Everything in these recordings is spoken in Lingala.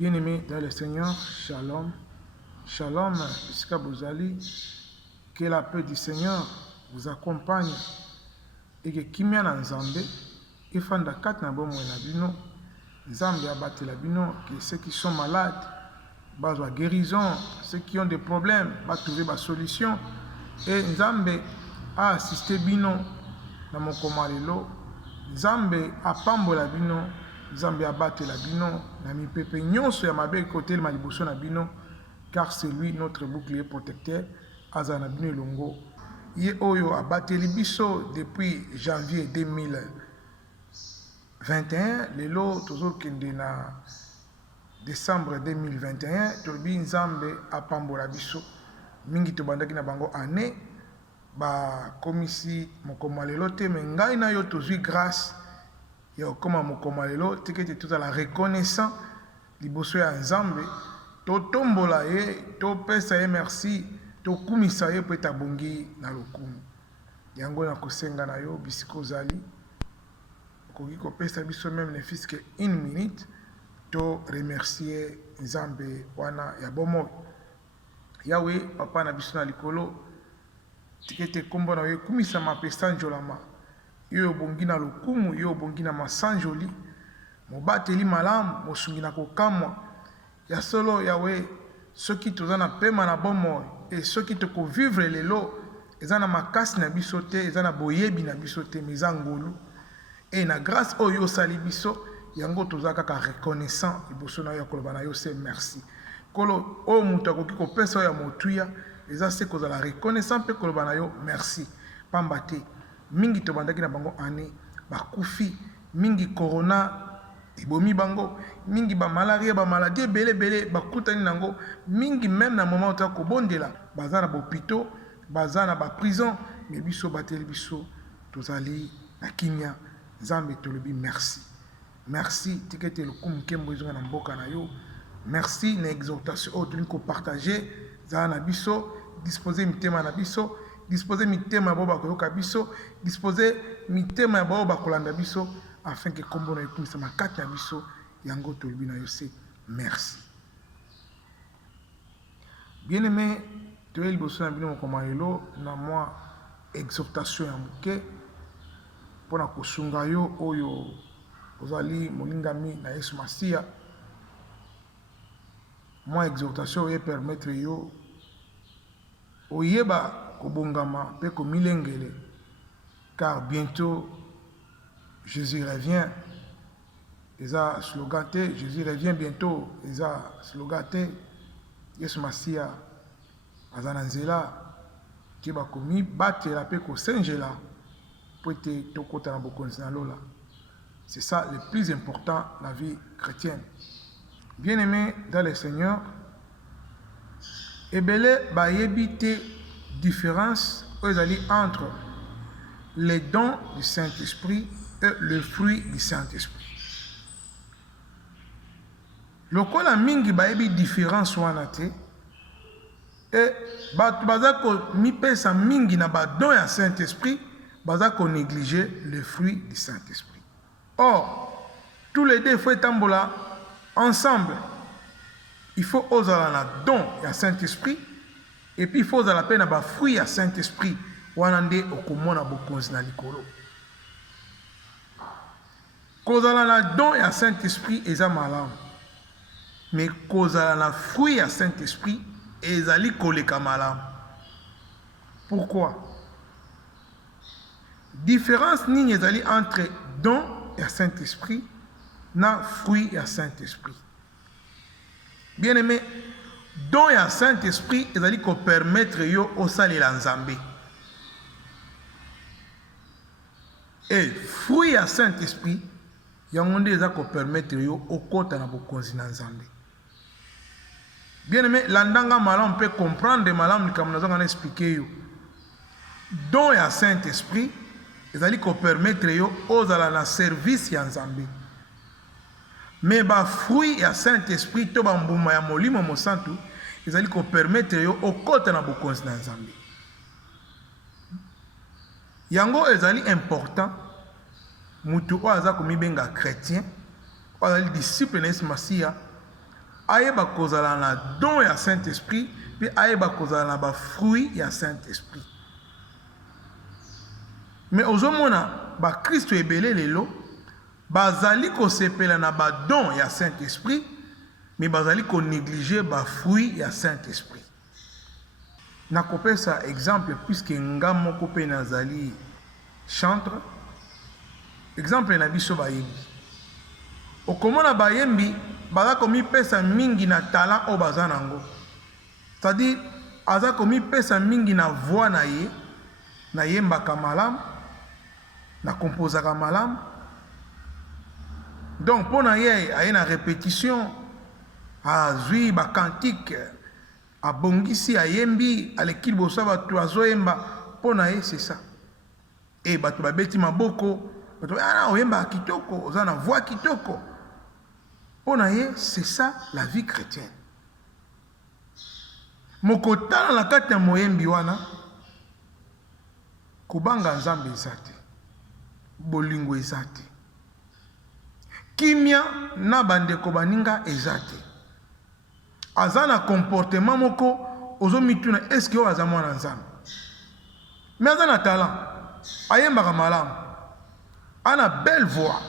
Bien-aimés dans le Seigneur, Shalom. Shalom, jusqu'à Bozali. Que la paix du Seigneur vous accompagne. Et que Kimia na Nzambe, et Fanda Kat na Bomo na Bino, Nzambe abate la Bino, que ceux qui sont malades, besoin guérison, ceux qui ont des problèmes, va trouver la solution. Et Nzambe a assisté Bino dans mon commandelo. Nzambe a pambola Bino. Nzambe abate la Bino. Na mi pepe nyonso ya mabe côté le maliboso na Bino. Car c'est lui notre bouclier protecteur. Azana Bino Elongo. Ye oyo abate li biso depuis janvier 2021. Lelo toujours kende na décembre 2021. Tolbi Nzambe a pambola biso. Mingi to bandaki na bango année. Ba komisi mokoma lelo te me ngai na yo tozwi grâce ya okoma mokoma lelo tekete tout à la reconnaissant liboso ya Nzambe to tombola ye to pesa ye merci to kumisa ye po etabongi na lokumu yango na kosenga na yo bisiko zali okoki kopesa biso même ne fils que 1 minute to remercier Nzambe wana ya bomoi yawe papa na biso na likolo tikete kombo na yo kumisa mapesa njolama yo bongi na lokumu yo bongi na masanjoli mobateli malamu mosungi na kokamwa ya solo yawe soki toza na pema na bomoi et soki toko vivre lelo eza na makasi na biso te eza na boyebi na biso te mais eza ngolu et na grâce oyo osali biso yango toza kaka reconnaissant liboso na yo koloba na yo se merci kolo oyo moto akoki kopesa oyo ya motuya eza se kozala reconnaissant mpe koloba na yo merci pamba te mingi tobandaki na bango année bakufi mingi corona ebomi bango mingi ba malaria ba maladie belé bakutani nango mingi même na moment ta kobondela baza na bopito baza na ba prison mais biso bateli biso tozali na kimia Nzambe tolobi merci merci tikete lokumu kembo ezonga na mboka na yo merci na exhortation oyo tolingi kopartage zala na biso disposer mitema na biso disposer mitema ya bao bakoyoka biso disposer mitema ya bao bakolanda biso afin que kombo na ekumisa makati na biso yango tolobi na yo se merci bien aimé toyeli liboso na bino mokoma lelo na mwa exhortation ya moke mpona kosunga yo oyo ozali molingami na Yesu Masiya mwa exhortation oyo permettre yo oyeba kobongama pe komilengele car bientôt Jésus revient. Eza slogan te Jésus revient bientôt. Eza slogan te Yesu Masiya azana nzela ki bakomi batela pe kosenjela po ete tokota na bokonzi na lola. C'est ça le plus important dans la vie chrétienne. Bien-aimés dans le Seigneur, ebele bayebi te différence entre les dons du Saint-Esprit et le fruit du Saint-Esprit. Lokola mingi bayebi différence wana te et baza ko mipesa mingi na ba don ya Saint-Esprit baza ko négliger le fruit du Saint-Esprit. Or tous les deux faut tambola ensemble. Il faut oser la don ya Saint-Esprit et puis il faut oser la peine ba fruit ya Saint-Esprit wana nde okomona bokonzi na likolo. Kozala na don ya Saint-Esprit eza malamu. Mais kozala na fruit ya Saint-Esprit ezali koleka malamu. Pourquoi? Différence nini ezali entre don ya Saint-Esprit na fruit ya Saint-Esprit. Bien aimé, don ya Saint-Esprit ezali ko permettre yo osalela Nzambe. Et fruit ya Saint-Esprit yango nde eza ko permettre yo okota na bokonzi na Nzambe. Bien aimé, landanga malamu peut comprendre malamu likambo nazanga na expliquer yo. Don ya Saint-Esprit ezali ko permettre yo ozala na service ya Nzambe. Mais ba fruit ya Saint-Esprit to ba mbuma ya molimo mosantu ezali ko permettre yo okota na bokonzi na Nzambe. Yango ezali important mutu oyo aza komibenga chrétien oyo azali disciple na Yesu Masiya ayeba kozala na don ya Saint-Esprit pe ayeba kozala na ba fruit ya Saint-Esprit. Mais ozomona ba Kristo ebele lelo bazali ko sepela na ba don ya Saint-Esprit mais bazali ko négliger ba fruit ya Saint-Esprit. Nakopesa exemple puisque nga moko pe nazali chantre. Exemple na biso bayembi. Okomona bayembi baza komi pesa mingi na talent o baza nango. C'est-à-dire aza komi pesa mingi na voix na ye, na yembaka malamu, na composaka malamu. Donc pour na ye aye na répétition, azwi ba cantique, abongisi ayembi, aleki liboso batu azoyemba, pour na ye c'est ça. Et batu babeti maboko, batu oyemba kitoko, oza na voix kitoko. Pour na ye c'est ça la vie chrétienne. Mokotana na kati ya moyembi wana kubanga nzambe ezate, bolingo ezate, kimia na bandeko baninga ezate, aza na comportement moko ozomituna eske oyo aza mwana nzambe, mais aza na talent, ayembaka malamu, ana belle voix,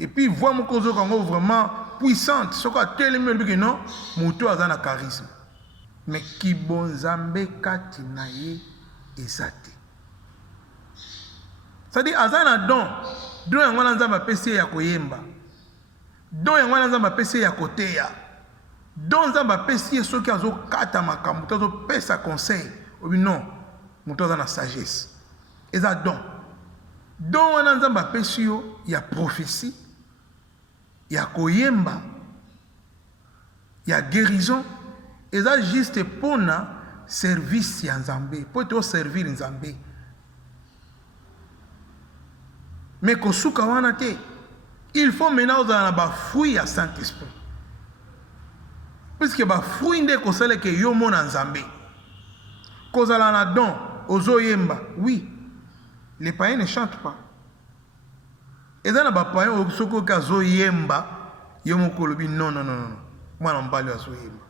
et puis voix moko ozokango vraiment puissante, soko atelemi olobiki non moto aza na charisme. Mais kibonzambe kati na ye ezate. C'est-à-dire azana don yango na nzambe apesi ya koyemba. Don yango na nzambe apesi ya koteya. Don nzambe apesi soki azokata makambo, to azopesa conseil. Obi non, moto aza na sagesse. Eza don. Don wana nzambe apesi yo ya prophétie, ya koyemba, ya guérison. Eza juste pour na service ya nzambe, pour te servir nzambe. Mais kosuka wana te, il faut maintenant ozala na ba fruit ya Saint-Esprit. Puisque ba fruit nde kosala ke yo mona nzambe. Kozala na don, ozoyemba, oui. Les païens ne chantent pas. Eza na ba païens soko ka zoyemba, yo moko lobi non. Mwana mbali azoyemba.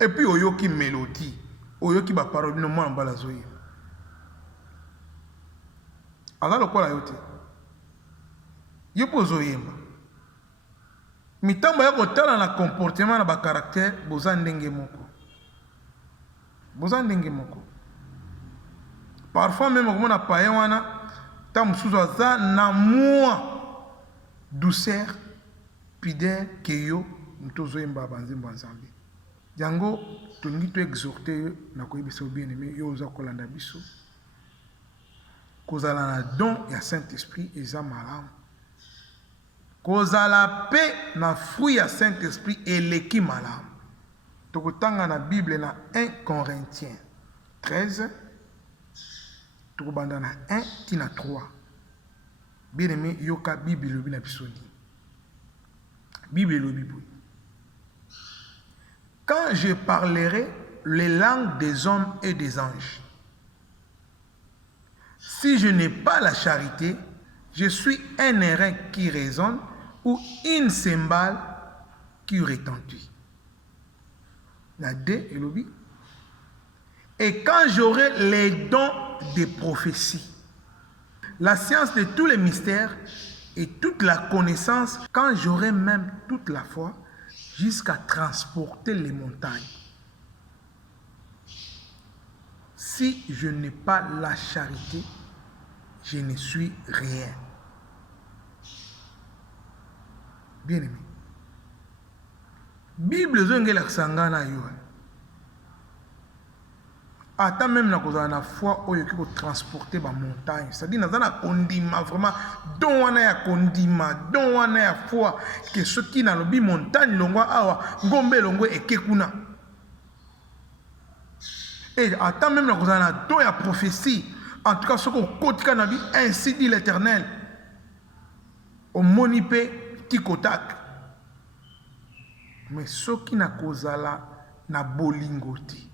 Et puis oyoki mélodie, oyoki ba parole no mwana mbala zoyemba. Ala lokola yote. Yo pozoyemba. Mitambo ya kotala na comportement na ba caractère boza ndenge moko. Boza ndenge moko. Parfois même okomona païen wana ta musuzu aza na moi douceur, pudeur que yo mtozoyemba banzembo nzambe. Yango tolingi to exhorter na koyebisa bien-aimé yo oza kolanda biso. Kozala na don ya Saint-Esprit eza malamu. Kozala pe na fruit ya Saint-Esprit eleki malamu. Tokotanga na Bible na 1 Corinthiens 13. Tokobanda na 1 tina 3. Bien-aimé yoka Bible lobi na bisoni. Bible lobi boy. Quand je parlerai les langues des hommes et des anges, si je n'ai pas la charité, je suis un airain qui résonne ou une cymbale qui retentit. La D et l'obi. Et quand j'aurai les dons de prophétie, la science de tous les mystères et toute la connaissance, quand j'aurai même toute la foi, jusqu'à transporter les montagnes. Si je n'ai pas la charité, je ne suis rien. Bien-aimé. Bible zongela sangana yo. Ata même na kozala na foi oyo ki ko transporter ba montagne. C'est-à-dire na kondima vraiment don wana ya kondima, don wana ya foi que soki na lobi montagne longwa awa ngombe longwe ekekuna. Et ata même na kozala na don ya prophétie. En tout cas ce qu'on kotika na bi ainsi dit l'Éternel. Au monipe tikotak. Mais soki na kozala na bolingoti.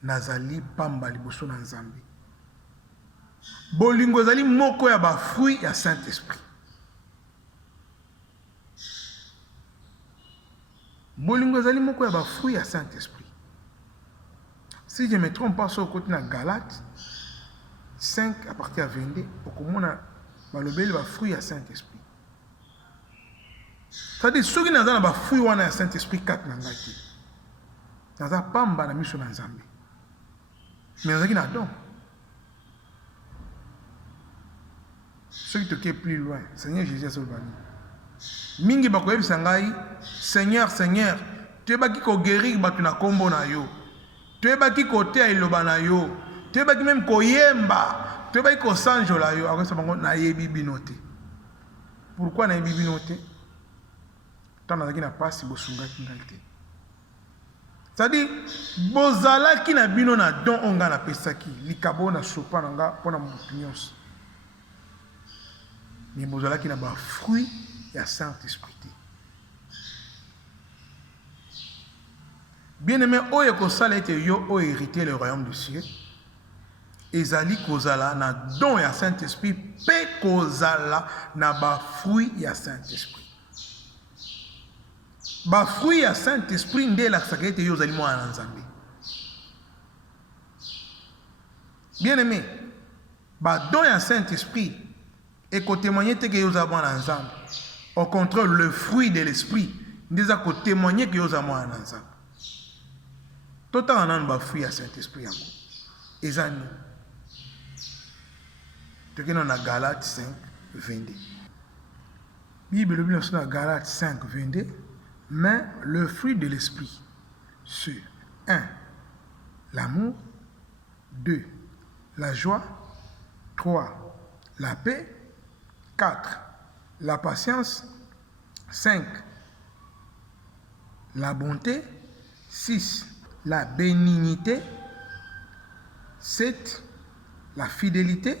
Nazali pamba liboso na nzambe. Bolingo zali moko ya ba fruit ya Saint-Esprit. bolingo ezali moko ya fruit ya Saint-Esprit. Si je me trompe pas sur côté na Galates 5 à partir de 22 okomona balobeli ba fruit ya Saint-Esprit. C'est-à-dire soki naza na ba fruit wana ya Saint-Esprit 4 na ngaki. Naza pamba na miso na Nzambe. Mais nazaki na don. Ceux qui te plus loin, Seigneur Jésus est sauvé. Mingi bakoyebisa ngai, Seigneur, Seigneur, tu es baki ko guérir batu na kombo na yo. Tu es baki ko te iloba na yo. Tu es baki même ko yemba. Tu es baki ko sanjola yo. Après ça bango na yebi binote. Pourquoi na yebi binote? Tant nazaki na passe bosungaki ngai te. C'est-à-dire bozalaki na bino na don onga na pesaki, likabo na sopa na nga pona mopinions. Mais bozalaki na ba fruit ya Saint-Esprit. Bien-aimé, oye kosala ete yo o hérité le royaume des cieux. Ezali kozala na don ya Saint-Esprit pe kozala na ba fruit ya Saint-Esprit. Ba fruit ya Saint-Esprit nde la sakete yo zali mwana Nzambe. Bien-aimé, ba don ya Saint-Esprit et ko témoigner que yo za mwana Nzambe. Au contraire, le fruit de l'esprit nde za ko témoigner que yo za mwana Nzambe. Tout en an ba fruit ya Saint-Esprit yango. Ezani. Tekeno na Galates 5 22. Bible Bible sur Galates 5 22. Mais le fruit de l'esprit, c'est 1. L'amour, 2. La joie, 3. La paix, 4. La patience, 5. La bonté, 6. La bénignité, 7. La fidélité,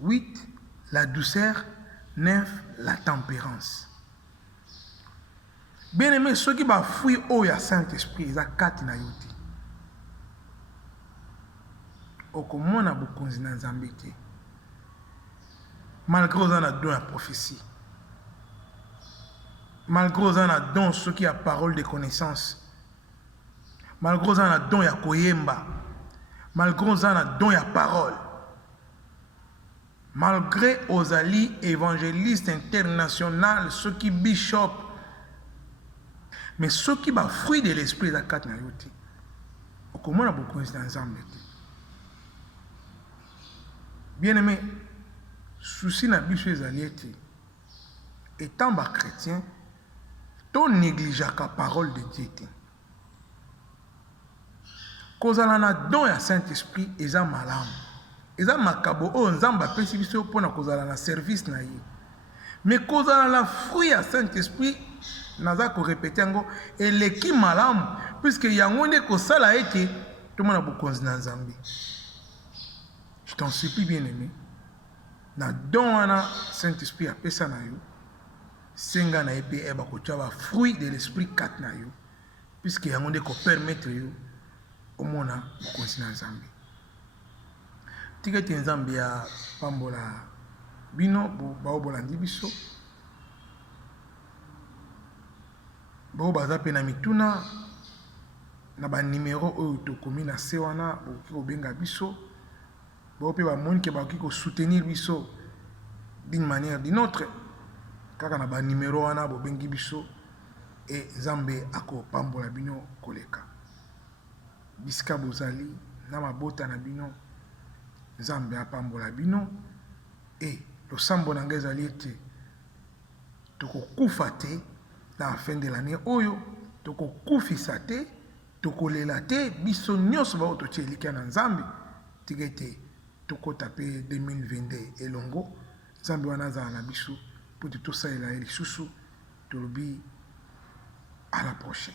8. La douceur, 9. La tempérance. Bien-aimé, ceux qui va fuir au ya Saint-Esprit, ils ont 4 na yoti. Okomona bokonzi na Nzambe te. Malgré aux a don la prophétie. Malgré aux a don ceux qui a parole de connaissance. Malgré aux a don ya koyemba. Malgré aux a don ya parole. Malgré aux ali évangélistes internationaux, ceux qui bishop. Mais ceux qui ont fruit de l'esprit de quatre naïoté, comment on a beaucoup d'ensemble. Bien aimé, souci n'a plus les alliés. Étant bas chrétien, ton néglige la parole de Dieu. Cause à la don à Saint-Esprit, ils ont malam. Ils ont makabo, oh, nzamba pesibiso pour na cause à la service naïe. Mais cause à la fruit à Saint-Esprit, naza ko répéter ngo eleki malamu puisque yango nde ko sala ete tout le monde a bokonzi na Nzambe. Je t'en supplie bien-aimé, na don wana Saint-Esprit a pesa na yo senga na epe eba ko tshaba fruit de l'esprit 4 na yo puisque yango nde ko permettre yo omona bokonzi na Nzambe. Tiketi Nzambe ya pambola bino baobola ndibiso. Bo baza pe na mituna na ba numéro oyo tokomi na se wana boki kobenga biso bo pe ba moni ke bakoki ko soutenir biso d'une manière d'une autre kaka na ba numéro wana bobengi biso et Nzambe akopambola bino koleka bisika bozali na mabota na bino Nzambe apambola bino et losambo na ngai ezali ete tokokufa te na fin de l'année oyo toko kufisa te toko lela te biso nyonso ba ototie lika na Nzambe tigete toko taper 2022 elongo Nzambe wana za na biso pour tout ça il a lisusu tolobi à la prochaine.